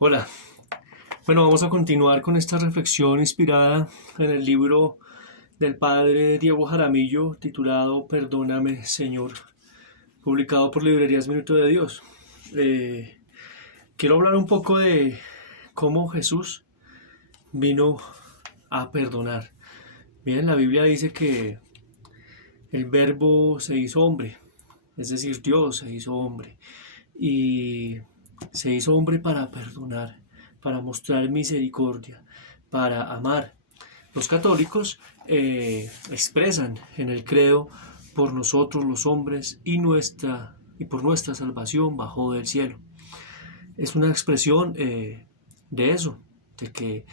Hola, bueno, vamos a continuar con esta reflexión inspirada en el libro del padre Diego Jaramillo titulado Perdóname, Señor, publicado por Librerías Minuto de Dios. Eh, Quiero hablar un poco de cómo Jesús vino a perdonar. Bien, la Biblia dice que el verbo se hizo hombre, es decir, Dios se hizo hombre y se hizo hombre para perdonar, para mostrar misericordia, para amar. Los católicos expresan en el credo: por nosotros los hombres y por nuestra salvación bajó del cielo. Es una expresión de eso, de que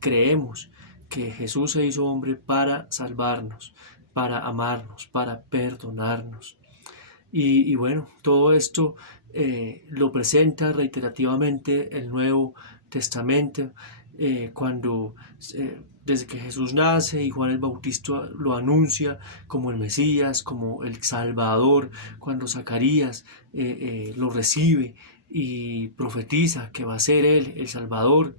creemos que Jesús se hizo hombre para salvarnos, para amarnos, para perdonarnos. Y bueno, todo esto lo presenta reiterativamente el Nuevo Testamento, cuando desde que Jesús nace y Juan el Bautista lo anuncia como el Mesías, como el Salvador, cuando Zacarías lo recibe y profetiza que va a ser él el Salvador.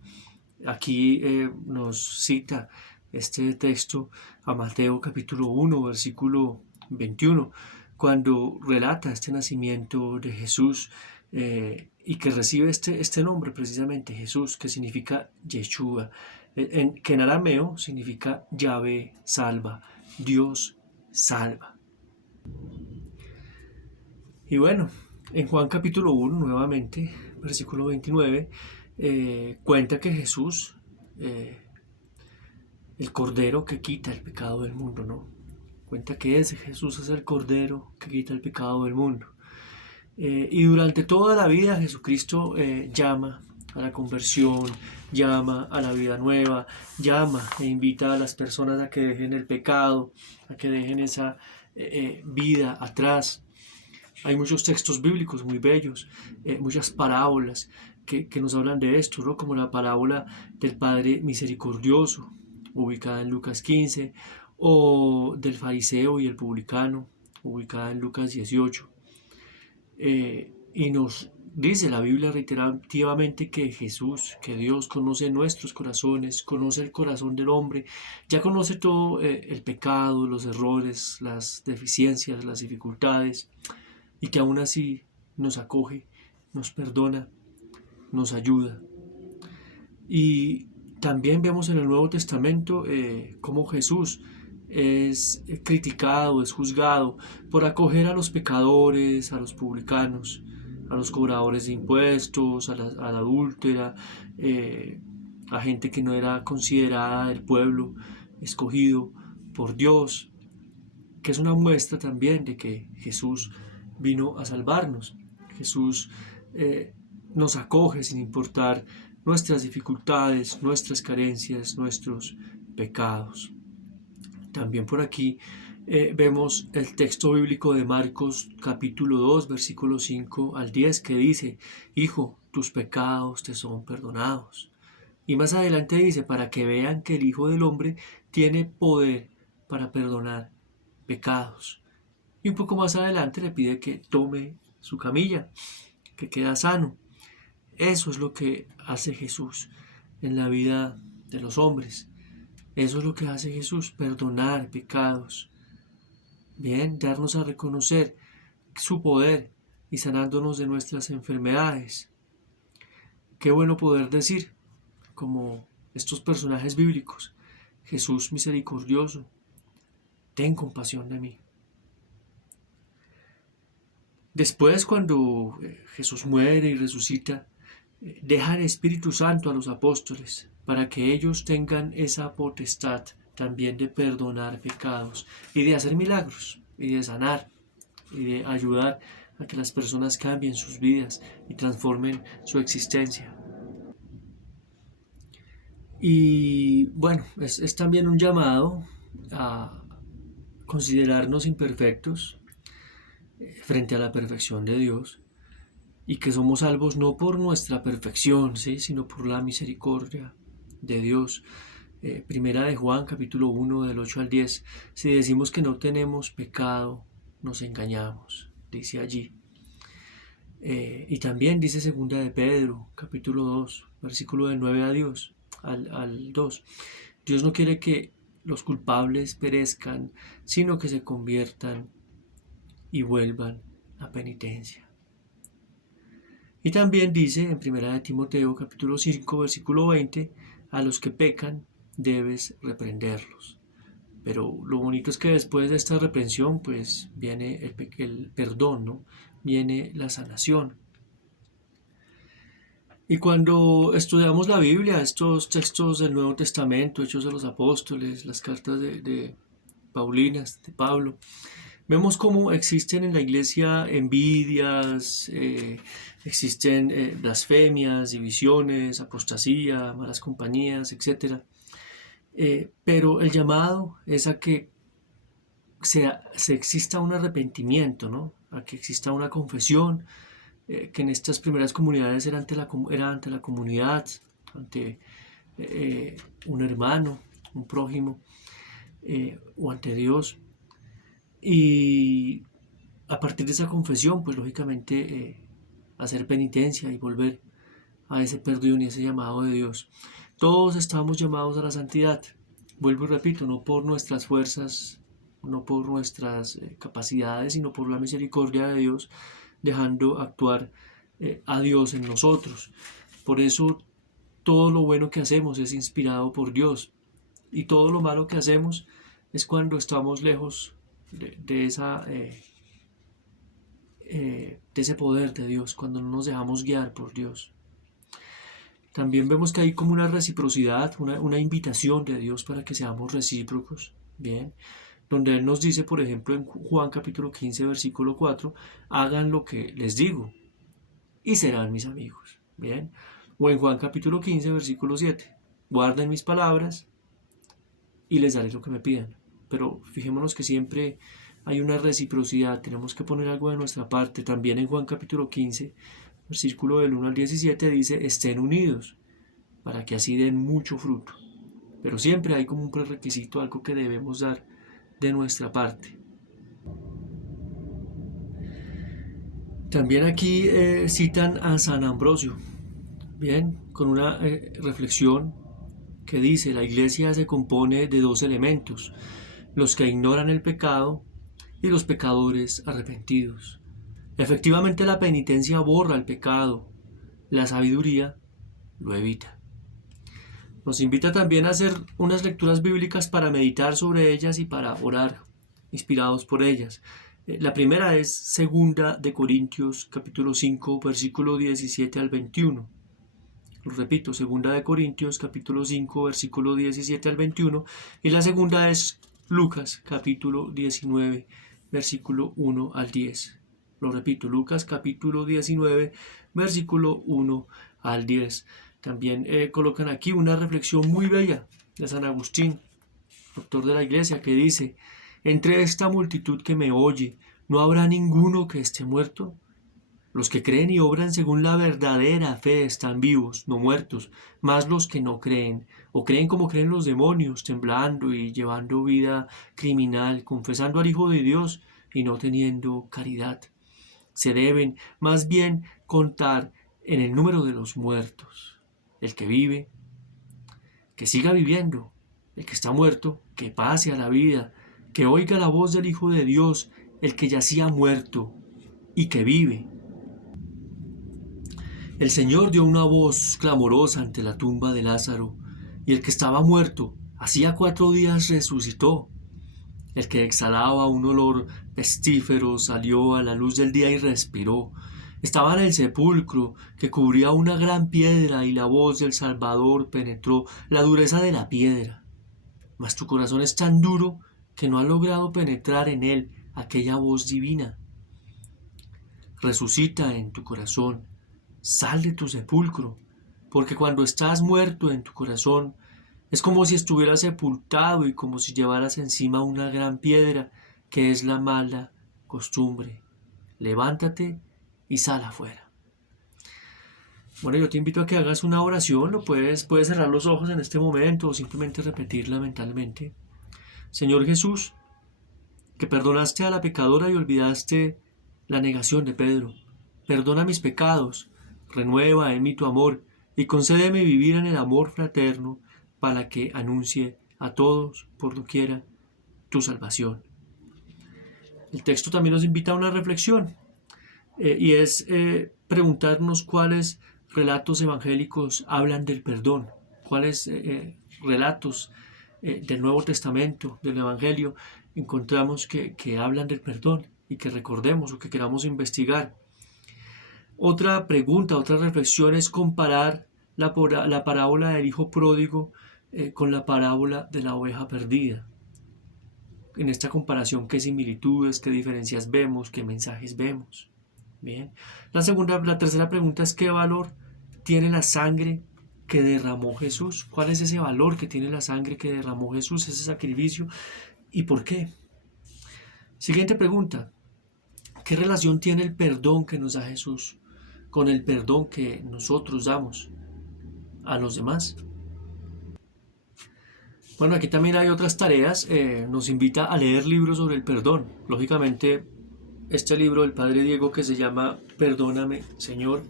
Aquí nos cita este texto a Mateo capítulo 1, versículo 21, cuando relata este nacimiento de Jesús, y que recibe este nombre precisamente, Jesús, que significa Yeshua, que en arameo significa Yahvé salva, Dios salva. Y bueno, en Juan capítulo 1, nuevamente, versículo 29, cuenta que Jesús, eh, el Cordero que quita el pecado del mundo, ¿no? Cuenta que ese Jesús es el Cordero que quita el pecado del mundo. Y durante toda la vida Jesucristo llama a la conversión, llama a la vida nueva, llama e invita a las personas a que dejen el pecado, a que dejen esa vida atrás. Hay muchos textos bíblicos muy bellos, muchas parábolas que nos hablan de esto, ¿no? Como la parábola del Padre Misericordioso, ubicada en Lucas 15, o del fariseo y el publicano, ubicada en Lucas 18. Y nos dice la Biblia reiterativamente que Jesús, que Dios conoce nuestros corazones, conoce el corazón del hombre, ya conoce todo el pecado, los errores, las deficiencias, las dificultades, y que aún así nos acoge, nos perdona, nos ayuda. Y también vemos en el Nuevo Testamento cómo Jesús es criticado, es juzgado por acoger a los pecadores, a los publicanos, a los cobradores de impuestos, a la adúltera, a gente que no era considerada del pueblo escogido por Dios, que es una muestra también de que Jesús vino a salvarnos. Jesús nos acoge sin importar nuestras dificultades, nuestras carencias, nuestros pecados. También por aquí vemos el texto bíblico de Marcos capítulo 2, versículo 5 al 10, que dice: Hijo, tus pecados te son perdonados. Y más adelante dice: para que vean que el Hijo del Hombre tiene poder para perdonar pecados. Y un poco más adelante le pide que tome su camilla, que queda sano. Eso es lo que hace Jesús en la vida de los hombres. Eso es lo que hace Jesús: perdonar pecados. Bien, darnos a reconocer su poder y sanándonos de nuestras enfermedades. Qué bueno poder decir, como estos personajes bíblicos: Jesús misericordioso, ten compasión de mí. Después, cuando Jesús muere y resucita, deja el Espíritu Santo a los apóstoles para que ellos tengan esa potestad también de perdonar pecados y de hacer milagros y de sanar y de ayudar a que las personas cambien sus vidas y transformen su existencia. Y bueno, es también un llamado a considerarnos imperfectos frente a la perfección de Dios, y que somos salvos no por nuestra perfección, ¿sí?, sino por la misericordia de Dios. Primera de Juan, capítulo 1, del 8 al 10. Si decimos que no tenemos pecado, nos engañamos, dice allí. Y también dice segunda de Pedro, capítulo 2, versículo del 9 a Dios, al 2. Dios no quiere que los culpables perezcan, sino que se conviertan y vuelvan a penitencia. Y también dice en primera de Timoteo, capítulo 5, versículo 20, a los que pecan debes reprenderlos. Pero lo bonito es que después de esta reprensión, pues viene el perdón, ¿no? Viene la sanación. Y cuando estudiamos la Biblia, estos textos del Nuevo Testamento, Hechos de los Apóstoles, las cartas de Paulinas, de Pablo, vemos cómo existen en la iglesia envidias, existen blasfemias, divisiones, apostasía, malas compañías, etc. Pero el llamado es a que se exista un arrepentimiento, ¿no? A que exista una confesión, que en estas primeras comunidades era ante la comunidad, ante un hermano, un prójimo, o ante Dios. Y a partir de esa confesión, pues lógicamente hacer penitencia y volver a ese perdón y ese llamado de Dios. Todos estamos llamados a la santidad. Vuelvo y repito, no por nuestras fuerzas, no por nuestras capacidades, sino por la misericordia de Dios, dejando actuar a Dios en nosotros. Por eso todo lo bueno que hacemos es inspirado por Dios, y todo lo malo que hacemos es cuando estamos lejos de ese poder de Dios, cuando no nos dejamos guiar por Dios. También vemos que hay como una reciprocidad, una invitación de Dios para que seamos recíprocos, ¿bien? Donde Él nos dice, por ejemplo, en Juan capítulo 15, versículo 4, hagan lo que les digo y serán mis amigos, ¿bien? O en Juan capítulo 15, versículo 7, guarden mis palabras y les daré lo que me pidan. Pero fijémonos que siempre hay una reciprocidad, tenemos que poner algo de nuestra parte. También en Juan capítulo 15, versículo del 1 al 17 dice, estén unidos para que así den mucho fruto. Pero siempre hay como un prerequisito, algo que debemos dar de nuestra parte. También aquí citan a San Ambrosio, bien, con una reflexión que dice, la iglesia se compone de dos elementos, los que ignoran el pecado y los pecadores arrepentidos. Efectivamente, la penitencia borra el pecado, la sabiduría lo evita. Nos invita también a hacer unas lecturas bíblicas para meditar sobre ellas y para orar, inspirados por ellas. La primera es segunda de Corintios capítulo 5, versículo 17 al 21. Lo repito, segunda de Corintios capítulo 5, versículo 17 al 21. Y la segunda es Lucas capítulo 19, versículo 1 al 10. Lo repito, Lucas capítulo 19, versículo 1 al 10. También colocan aquí una reflexión muy bella de San Agustín, doctor de la Iglesia, que dice, entre esta multitud que me oye, ¿no habrá ninguno que esté muerto? Los que creen y obran según la verdadera fe están vivos, no muertos, más los que no creen, o creen como creen los demonios, temblando y llevando vida criminal, confesando al Hijo de Dios y no teniendo caridad. Se deben más bien contar en el número de los muertos. El que vive, que siga viviendo. El que está muerto, que pase a la vida, que oiga la voz del Hijo de Dios, el que yacía muerto y que vive. El Señor dio una voz clamorosa ante la tumba de Lázaro, y el que estaba muerto, hacía 4 días resucitó. El que exhalaba un olor pestífero salió a la luz del día y respiró. Estaba en el sepulcro, que cubría una gran piedra, y la voz del Salvador penetró la dureza de la piedra. Mas tu corazón es tan duro que no ha logrado penetrar en él aquella voz divina. Resucita en tu corazón, sal de tu sepulcro, porque cuando estás muerto en tu corazón, es como si estuvieras sepultado y como si llevaras encima una gran piedra, que es la mala costumbre. Levántate y sal afuera. Bueno, yo te invito a que hagas una oración, puedes cerrar los ojos en este momento o simplemente repetirla mentalmente. Señor Jesús, que perdonaste a la pecadora y olvidaste la negación de Pedro, perdona mis pecados, renueva en mí tu amor y concédeme vivir en el amor fraterno para que anuncie a todos por doquiera tu salvación. El texto también nos invita a una reflexión y es preguntarnos cuáles relatos evangélicos hablan del perdón, cuáles relatos del Nuevo Testamento, del Evangelio, encontramos que hablan del perdón y que recordemos o que queramos investigar. Otra pregunta, otra reflexión es comparar la parábola del hijo pródigo con la parábola de la oveja perdida. En esta comparación, ¿qué similitudes, qué diferencias vemos, qué mensajes vemos? Bien. La tercera pregunta es ¿qué valor tiene la sangre que derramó Jesús? ¿Cuál es ese valor que tiene la sangre que derramó Jesús, ese sacrificio? ¿Y por qué? Siguiente pregunta. ¿Qué relación tiene el perdón que nos da Jesús con el perdón que nosotros damos a los demás? Bueno, aquí también hay otras tareas. Nos invita a leer libros sobre el perdón. Lógicamente, este libro del Padre Diego que se llama Perdóname, Señor.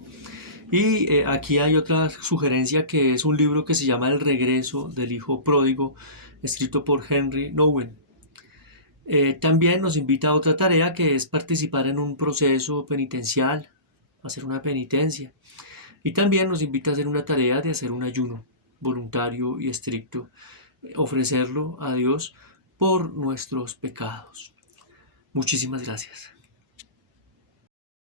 Y aquí hay otra sugerencia que es un libro que se llama El regreso del hijo pródigo, escrito por Henry Nouwen. También nos invita a otra tarea que es participar en un proceso penitencial, hacer una penitencia. Y también nos invita a hacer una tarea de hacer un ayuno voluntario y estricto, ofrecerlo a Dios por nuestros pecados. Muchísimas gracias.